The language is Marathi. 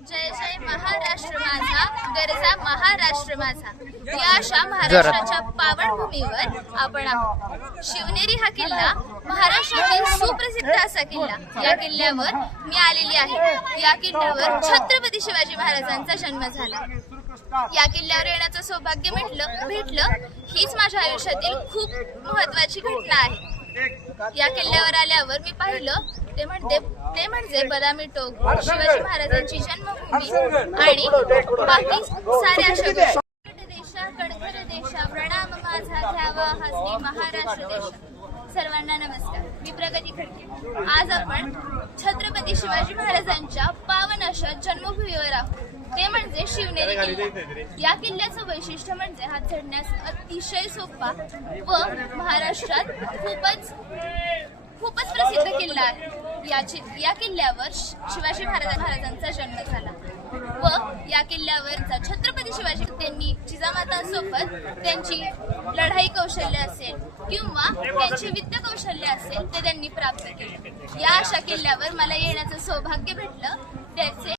जय जय महाराष्ट्र माझा, गरजा महाराष्ट्र माझा. या अशा महाराष्ट्राच्या पावनभूमीवर आपण आहोत. शिवनेरी हा किल्ला महाराष्ट्रातील सुप्रसिद्ध असा किल्ला. या किल्ल्यावर मी आलेली आहे. या किल्ल्यावर छत्रपती शिवाजी महाराजांचा जन्म झाला. या किल्ल्यावर येण्याचं सौभाग्य भेटलं हीच माझ्या आयुष्यातील खूप महत्वाची घटना आहे. या किल्ल्यावर आल्यावर मी पाहिलं ते म्हणजे बदामी टोक, शिवाजी महाराजांची जन्मभूमी आणि बाकी साऱ्या अशा गोष्टी. देशा कडखर देशा प्रणाम माझा घ्यावा हसनी महाराष्ट्र देश. सर्वांना नमस्कार. मी प्रगती खडके. आज आपण छत्रपती शिवाजी महाराजांच्या पावन अशा जन्मभूमीवर आहोत. ते म्हणजे शिवनेरी किल्ला. या किल्ल्याचं वैशिष्ट्य म्हणजे हा चढण्यास अतिशय सोपा व महाराष्ट्रात खूपच प्रसिद्ध किल्ला आहे. या किल्ल्यावर शिवाजी महाराजांचा जन्म झाला व या किल्ल्यावर छत्रपती शिवाजी त्यांनी जिजामातांसोबत त्यांची लढाई कौशल्य असेल किंवा त्यांची विद्या कौशल्य असेल ते त्यांनी प्राप्त केले. या अशा किल्ल्यावर मला येण्याचं सौभाग्य भेटलं. त्याचे